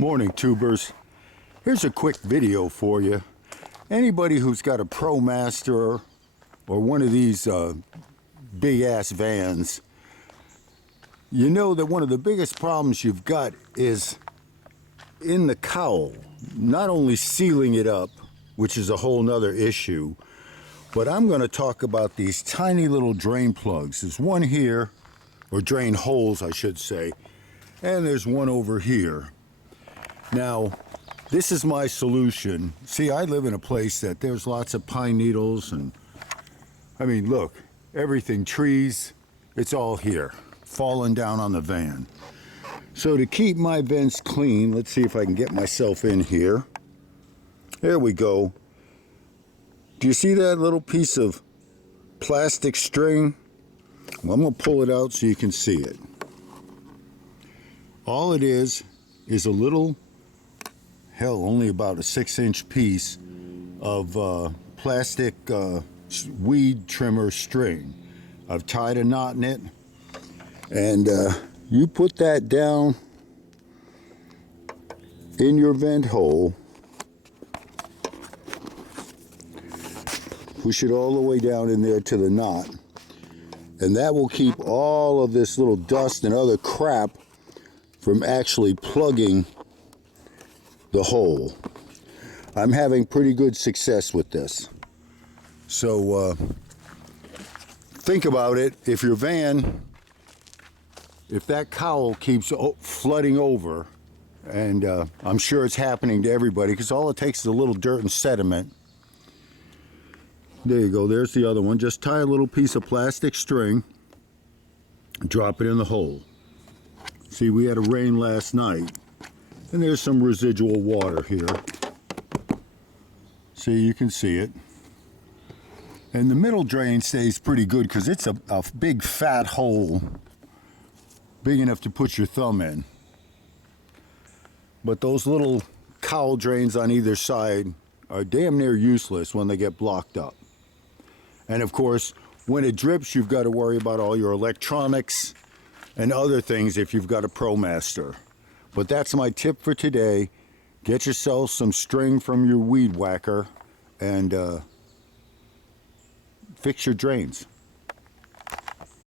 Morning, tubers. Here's a quick video for you. Anybody who's got a Promaster or one of these big ass vans, you know that one of the biggest problems you've got is in the cowl. Not only sealing it up, which is a whole nother issue, but I'm going to talk about these tiny little drain plugs. There's one here, or drain holes I should say, and there's one over here. Now, this is my solution. See, I live in a place that there's lots of pine needles and, I mean, look, everything, trees, it's all here, falling down on the van. So to keep my vents clean, let's see if I can get myself in here. There we go. Do you see that little piece of plastic string? Well, I'm going to pull it out so you can see it. All it is a little, hell, only about a 6-inch piece of plastic weed trimmer string. I've tied a knot in it, and you put that down in your vent hole, push it all the way down in there to the knot, and that will keep all of this little dust and other crap from actually plugging the hole. I'm having pretty good success with this. So think about it. If your van, if that cowl keeps flooding over, and I'm sure it's happening to everybody because all it takes is a little dirt and sediment. There you go, there's the other one. Just tie a little piece of plastic string, drop it in the hole. See, we had a rain last night, and there's some residual water here. See, you can see it. And the middle drain stays pretty good because it's a big fat hole, big enough to put your thumb in. But those little cowl drains on either side are damn near useless when they get blocked up. And of course, when it drips, you've got to worry about all your electronics and other things if you've got a Promaster. But that's my tip for today. Get yourself some string from your weed whacker and fix your drains.